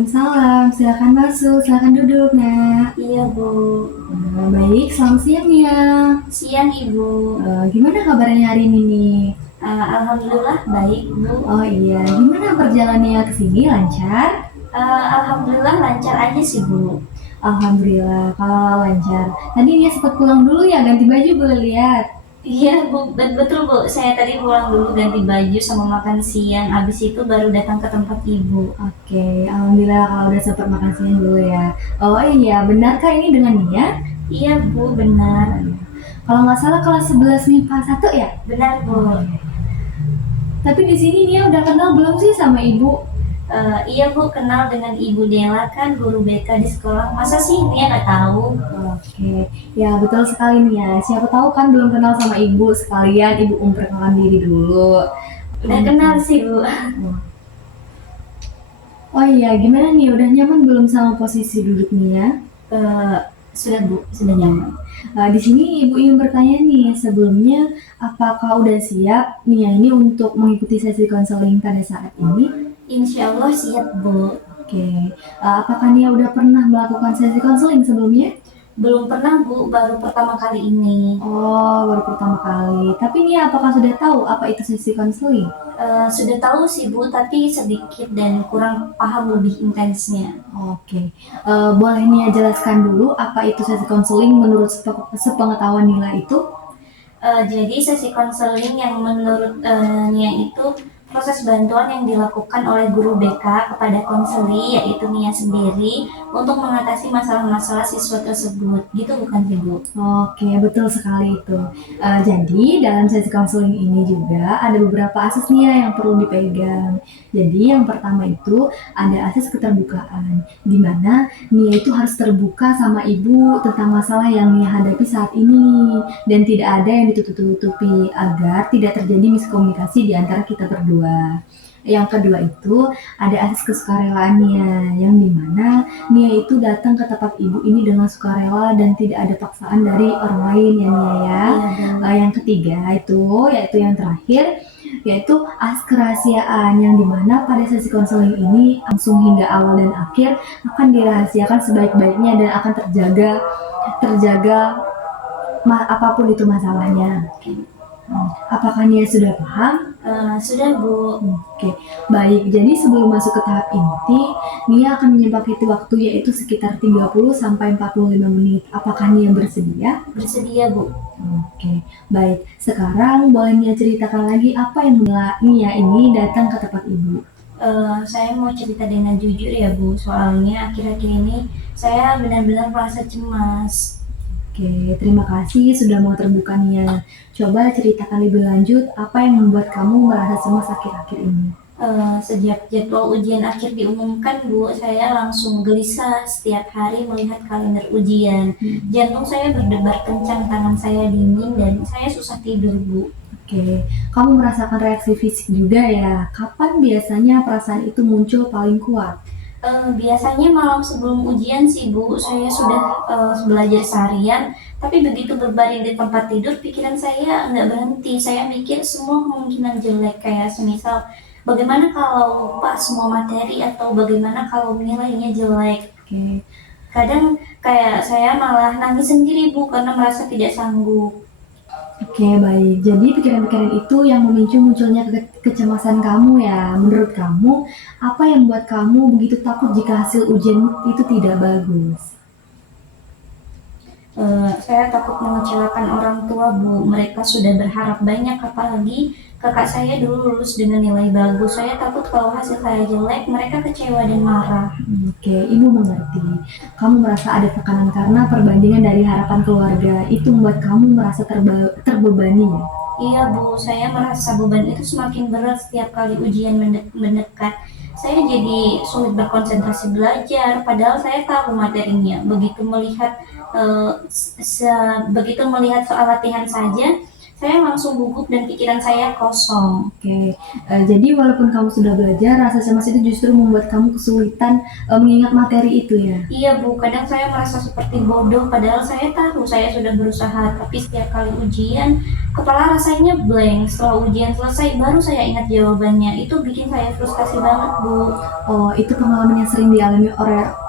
Waalaikumsalam, silakan masuk, silakan duduk, Nak. Iya, Bu. Baik, selamat siang ya. Siang, Ibu. Gimana kabarnya hari ini nih? Alhamdulillah baik, Bu. Oh iya, gimana perjalanannya ke sini, lancar? Alhamdulillah lancar aja sih, Bu. Alhamdulillah, kalau lancar. Tadi dia sempat pulang dulu ya, ganti baju boleh lihat. Iya, Bu. Betul, Bu. Saya tadi pulang dulu ganti baju sama makan siang. Habis itu baru datang ke tempat Ibu. Oke, alhamdulillah kalau udah sempat makan siang dulu ya. Oh iya, benarkah ini dengan Nia? Iya, Bu. Benar. Kalau nggak salah kelas 11 MIPA 1 ya? Benar, Bu. Tapi di sini Nia udah kenal belum sih sama Ibu? Iya, Bu. Kenal dengan Ibu Dela, kan guru BK di sekolah. Masa sih dia nggak tahu? Oke, ya betul sekali nih ya. Siapa tahu kan belum kenal sama Ibu, sekalian Ibu memperkenalkan diri dulu. Udah kenal sih, Bu. Oh iya, gimana nih? Udah nyaman belum sama posisi duduknya? Sudah, Bu. Sudah nyaman. Di sini Ibu ingin bertanya nih, sebelumnya apakah udah siap Nia ini untuk mengikuti sesi konseling pada saat ini? Insya Allah siap, Bu. Oke, apakah Nia udah pernah melakukan sesi konseling sebelumnya? Belum pernah, Bu. Baru pertama kali ini. Oh, baru pertama kali. Tapi Nia apakah sudah tahu apa itu sesi konseling? Sudah tahu sih, Bu, tapi sedikit dan kurang paham lebih intensnya. Oke, boleh Nia jelaskan dulu apa itu sesi konseling menurut sepengetahuan Nila itu? Jadi sesi konseling yang menurut Nia itu proses bantuan yang dilakukan oleh guru BK kepada konseli, yaitu Nia sendiri, untuk mengatasi masalah-masalah siswa tersebut. Gitu bukan sih, Bu? Oke, betul sekali itu. Jadi dalam sesi konseling ini juga ada beberapa asas Nia yang perlu dipegang. Jadi yang pertama itu ada asas keterbukaan, di mana Nia itu harus terbuka sama Ibu tentang masalah yang Nia hadapi saat ini, dan tidak ada yang ditutup-tutupi agar tidak terjadi miskomunikasi di antara kita berdua. Yang kedua itu ada asas kesukarelaannya, yang dimana Nia itu datang ke tempat Ibu ini dengan sukarela dan tidak ada paksaan dari orang lain ya Nia ya. Yang ketiga itu yaitu yang terakhir, yaitu asas kerahasiaan, yang dimana pada sesi konseling ini langsung hingga awal dan akhir akan dirahasiakan sebaik-baiknya dan akan terjaga apapun itu masalahnya. Apakah Nia sudah paham? Sudah, Bu. Oke, baik. Jadi sebelum masuk ke tahap inti, Nia akan menyempakati waktu yaitu sekitar 30-45 menit. Apakah Nia bersedia? Bersedia, Bu. Oke, baik. Sekarang boleh Nia ceritakan lagi apa yang membuat Nia ini datang ke tempat Ibu? Saya mau cerita dengan jujur ya, Bu. Soalnya akhir-akhir ini saya benar-benar merasa cemas. Oke, terima kasih sudah mau terbuka Nia. Coba ceritakan lebih lanjut apa yang membuat kamu merasa cemas akhir-akhir ini. Sejak jadwal ujian akhir diumumkan, Bu, saya langsung gelisah setiap hari melihat kalender ujian. Jantung saya berdebar kencang, tangan saya dingin, dan saya susah tidur, Bu. Oke, kamu merasakan reaksi fisik juga ya? Kapan biasanya perasaan itu muncul paling kuat? Biasanya malam sebelum ujian sih, Bu. Saya sudah belajar seharian, tapi begitu berbaring di tempat tidur, pikiran saya nggak berhenti. Saya mikir semua kemungkinan jelek, kayak semisal bagaimana kalau lupa semua materi, atau bagaimana kalau nilainya jelek. Oke. Kadang kayak saya malah nangis sendiri, Bu, karena merasa tidak sanggup. Oke, baik. Jadi pikiran-pikiran itu yang memicu munculnya kecemasan kamu ya. Menurut kamu, apa yang membuat kamu begitu takut jika hasil ujian itu tidak bagus? Saya takut mengecewakan orang tua, Bu. Mereka sudah berharap banyak, apalagi kakak saya dulu lulus dengan nilai bagus. Saya takut kalau hasil saya jelek, mereka kecewa dan marah. Oke, Ibu mengerti. Kamu merasa ada tekanan karena perbandingan dari harapan keluarga. Itu membuat kamu merasa terbebani ya? Iya, Bu. Saya merasa beban itu semakin berat setiap kali ujian mendekat. Saya jadi sulit berkonsentrasi belajar, padahal saya tahu materinya. Begitu melihat soal latihan saja, saya langsung gugup dan pikiran saya kosong. Oke, jadi walaupun kamu sudah belajar, rasa cemas itu justru membuat kamu kesulitan mengingat materi itu ya? Iya, Bu. Kadang saya merasa seperti bodoh, padahal saya tahu saya sudah berusaha. Tapi setiap kali ujian, kepala rasanya blank. Setelah ujian selesai baru saya ingat jawabannya. Itu bikin saya frustasi banget, Bu. Oh, itu pengalaman yang sering dialami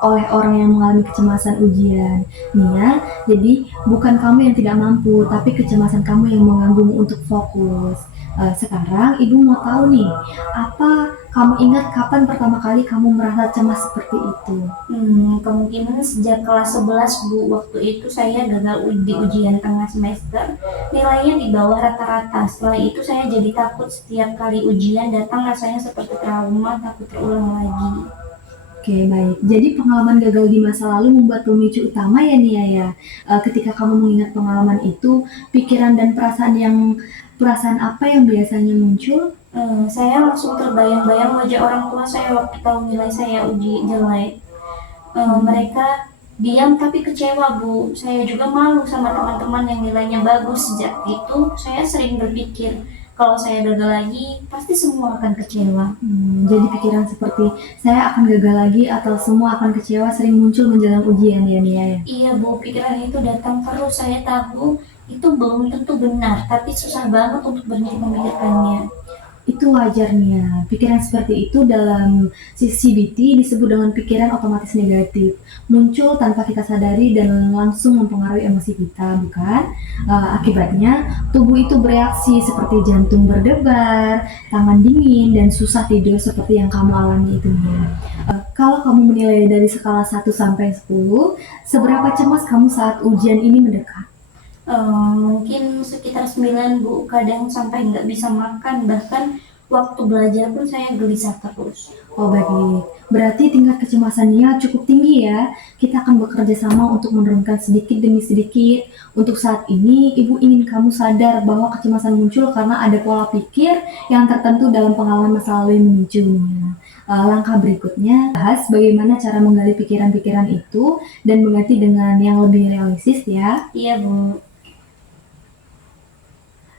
oleh orang yang mengalami kecemasan ujian. Nia, jadi bukan kamu yang tidak mampu, tapi kecemasan kamu yang mengganggumu untuk fokus. Sekarang ibu mau tahu nih, apa kamu ingat kapan pertama kali kamu merasa cemas seperti itu? Kemungkinan sejak kelas 11, Bu. Waktu itu saya gagal di ujian tengah semester, nilainya di bawah rata-rata. Setelah itu saya jadi takut setiap kali ujian datang, rasanya seperti trauma, takut terulang lagi. Oke, baik. Jadi pengalaman gagal di masa lalu membuat pemicu utama ya Nia ya. Ketika kamu mengingat pengalaman itu, pikiran dan perasaan apa yang biasanya muncul? Saya langsung terbayang-bayang wajah orang tua saya waktu tahu nilai saya uji jelek. Mereka diam tapi kecewa, Bu. Saya juga malu sama teman-teman yang nilainya bagus. Sejak itu saya sering berpikir, kalau saya gagal lagi, pasti semua akan kecewa. Jadi pikiran seperti saya akan gagal lagi atau semua akan kecewa sering muncul menjelang ujian ya Nia ya. Iya, Bu, pikiran itu datang terus. Saya tahu itu belum tentu benar, tapi susah banget untuk berhenti memikirkannya. Itu wajar Nia. Pikiran seperti itu dalam CBT disebut dengan pikiran otomatis negatif. Muncul tanpa kita sadari dan langsung mempengaruhi emosi kita, bukan? Akibatnya, tubuh itu bereaksi seperti jantung berdebar, tangan dingin, dan susah tidur seperti yang kamu alami itu Nia. Kalau kamu menilai dari skala 1 sampai 10, seberapa cemas kamu saat ujian ini mendekat? Mungkin sekitar 9, Bu. Kadang sampai nggak bisa makan, bahkan waktu belajar pun saya gelisah terus. Oh baik, berarti tingkat kecemasannya cukup tinggi ya. Kita akan bekerja sama untuk menurunkan sedikit demi sedikit. Untuk saat ini, Ibu ingin kamu sadar bahwa kecemasan muncul karena ada pola pikir yang tertentu dalam pengalaman masa lalu yang memicunya. Langkah berikutnya, bahas bagaimana cara menggali pikiran-pikiran itu dan mengganti dengan yang lebih realistis ya. Iya, Bu.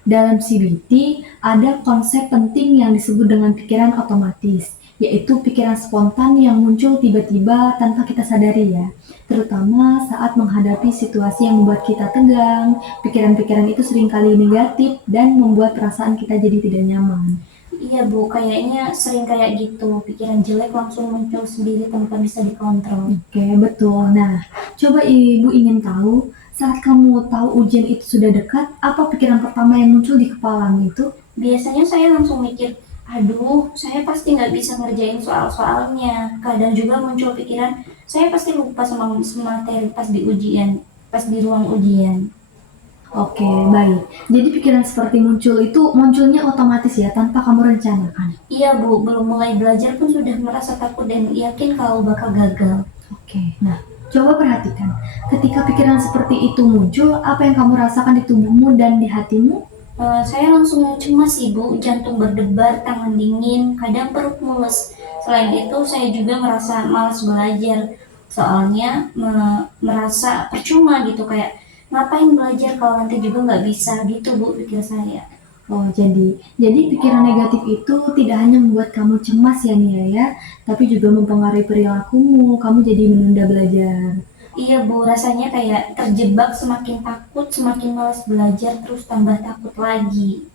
Dalam CBT, ada konsep penting yang disebut dengan pikiran otomatis, yaitu pikiran spontan yang muncul tiba-tiba tanpa kita sadari ya. Terutama saat menghadapi situasi yang membuat kita tegang, pikiran-pikiran itu seringkali negatif dan membuat perasaan kita jadi tidak nyaman. Iya, Bu, kayaknya sering kayak gitu. Pikiran jelek langsung muncul sendiri tanpa bisa dikontrol. Oke, betul. Nah, coba Ibu ingin tahu, saat kamu tahu ujian itu sudah dekat, apa pikiran pertama yang muncul di kepalamu itu? Biasanya saya langsung mikir, aduh, saya pasti nggak bisa ngerjain soal-soalnya. Kadang juga muncul pikiran, saya pasti lupa sama materi pas di ujian, pas di ruang ujian. Oke, baik. Jadi pikiran seperti muncul itu munculnya otomatis ya, tanpa kamu rencanakan. Iya, Bu, belum mulai belajar pun sudah merasa takut dan yakin kalau bakal gagal. Oke, nah coba perhatikan. Ketika pikiran seperti itu muncul, apa yang kamu rasakan di tubuhmu dan di hatimu? Saya langsung cemas, Ibu, jantung berdebar, tangan dingin, kadang perut mules. Selain itu, saya juga merasa malas belajar. Soalnya merasa percuma gitu, kayak ngapain belajar kalau nanti juga nggak bisa gitu, Bu, pikir saya. Oh, jadi pikiran negatif itu tidak hanya membuat kamu cemas ya Nia ya, tapi juga mempengaruhi perilakumu, kamu jadi menunda belajar. Iya, Bu, rasanya kayak terjebak, semakin takut, semakin malas belajar, terus tambah takut lagi.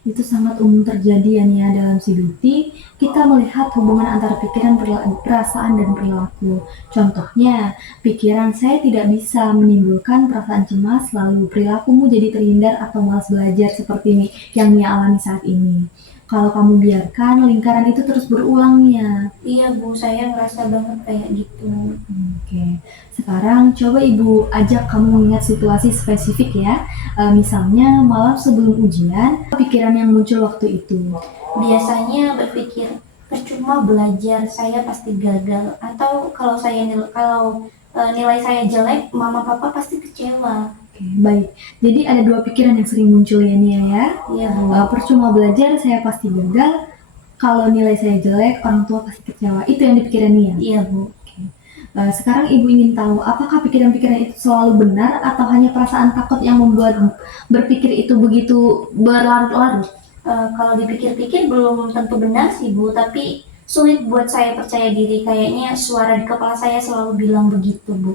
Itu sangat umum terjadi ya Nia dalam CBT, kita melihat hubungan antara pikiran, perasaan, dan perilaku. Contohnya, pikiran saya tidak bisa menimbulkan perasaan cemas, lalu perilakumu jadi terhindar atau malas belajar seperti ini yang Nia alami saat ini. Kalau kamu biarkan, lingkaran itu terus berulang Nia. Iya, Bu, saya ngerasa banget kayak gitu. Oke, sekarang coba Ibu ajak kamu mengingat situasi spesifik ya. Misalnya malam sebelum ujian, apa pikiran yang muncul waktu itu? Biasanya berpikir, percuma belajar, saya pasti gagal. Atau kalau nilai saya jelek, mama papa pasti kecewa. Oke, baik. Jadi ada dua pikiran yang sering muncul ya Nia ya. Iya, Bu. Percuma belajar, saya pasti gagal. Kalau nilai saya jelek, orang tua pasti kecewa. Itu yang dipikiran Nia. Iya, Bu. Sekarang Ibu ingin tahu, apakah pikiran-pikiran itu selalu benar atau hanya perasaan takut yang membuat berpikir itu begitu berlarut-larut? Kalau dipikir-pikir belum tentu benar sih, Bu, tapi sulit buat saya percaya diri. Kayaknya suara di kepala saya selalu bilang begitu, Bu.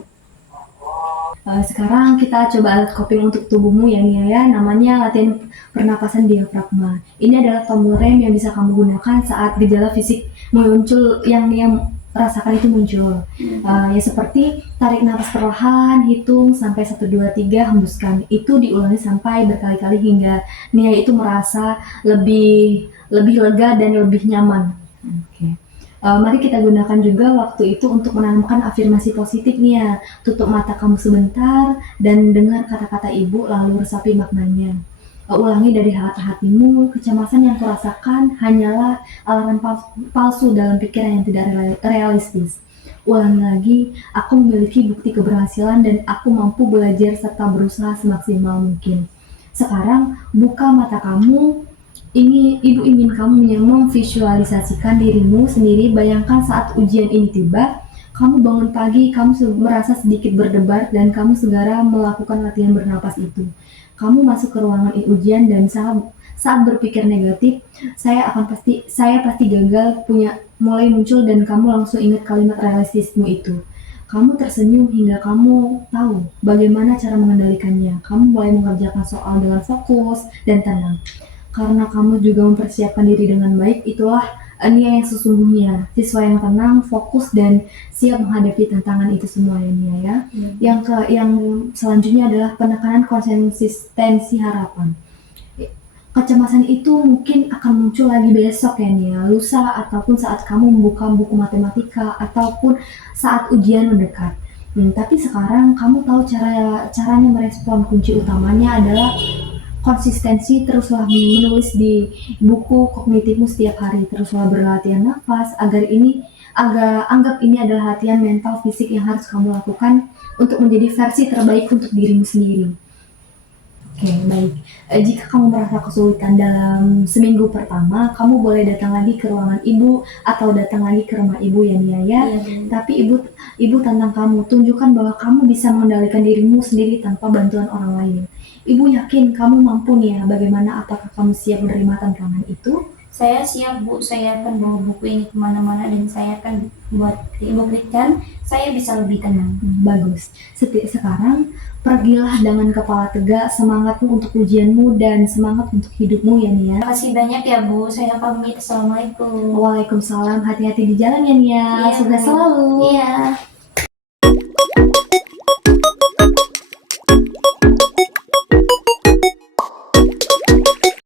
Sekarang kita coba alat coping untuk tubuhmu ya Nia ya, namanya latihan pernapasan diafragma. Ini adalah tombol rem yang bisa kamu gunakan saat gejala fisik muncul yang Nia rasakan itu muncul. Ya seperti tarik nafas perlahan, hitung sampai 1, 2, 3, hembuskan. Itu diulangi sampai berkali-kali hingga Nia itu merasa lebih lebih lega dan lebih nyaman. Oke. Mari kita gunakan juga waktu itu untuk menanamkan afirmasi positif nih ya. Tutup mata kamu sebentar dan dengar kata-kata ibu lalu resapi maknanya. Ulangi dari hatimu, kecemasan yang kurasakan hanyalah alarm palsu dalam pikiran yang tidak realistis. Ulangi lagi, aku memiliki bukti keberhasilan dan aku mampu belajar serta berusaha semaksimal mungkin. Sekarang buka mata kamu, ini ibu ingin kamu yang memvisualisasikan dirimu sendiri. Bayangkan saat ujian ini tiba, kamu bangun pagi, kamu merasa sedikit berdebar dan kamu segera melakukan latihan bernapas itu. Kamu masuk ke ruangan ujian dan saat berpikir negatif, saya pasti gagal punya mulai muncul dan kamu langsung ingat kalimat realistismu itu. Kamu tersenyum hingga kamu tahu bagaimana cara mengendalikannya. Kamu mulai mengerjakan soal dengan fokus dan tenang. Karena kamu juga mempersiapkan diri dengan baik, itulah Nia yang sesungguhnya, siswa yang tenang, fokus, dan siap menghadapi tantangan itu semua ya Nia ya. Yang selanjutnya adalah penekanan konsistensi harapan. Kecemasan itu mungkin akan muncul lagi besok ya Nia, lusa, ataupun saat kamu membuka buku matematika, ataupun saat ujian mendekat. Tapi sekarang kamu tahu caranya merespon. Kunci utamanya adalah konsistensi. Teruslah menulis di buku kognitifmu setiap hari, teruslah berlatihan nafas anggap ini adalah latihan mental fisik yang harus kamu lakukan untuk menjadi versi terbaik untuk dirimu sendiri. Oke, baik. Jika kamu merasa kesulitan dalam seminggu pertama, kamu boleh datang lagi ke ruangan ibu atau datang lagi ke rumah ibu ya Nia ya. Tapi ibu tantang kamu, tunjukkan bahwa kamu bisa mengendalikan dirimu sendiri tanpa bantuan orang lain. Ibu yakin kamu mampu nih ya. Bagaimana, apakah kamu siap menerima tantangan itu? Saya siap Bu, saya akan bawa buku ini kemana-mana dan saya akan buktikan saya bisa lebih tenang. Bagus. Sekarang pergilah dengan kepala tegak, semangatmu untuk ujianmu dan semangat untuk hidupmu ya Nia. Terima kasih banyak ya Bu, saya pamit. Assalamualaikum. Waalaikumsalam, hati-hati di jalan ya Nia. Iya, Sukses Bu. selalu. Iya.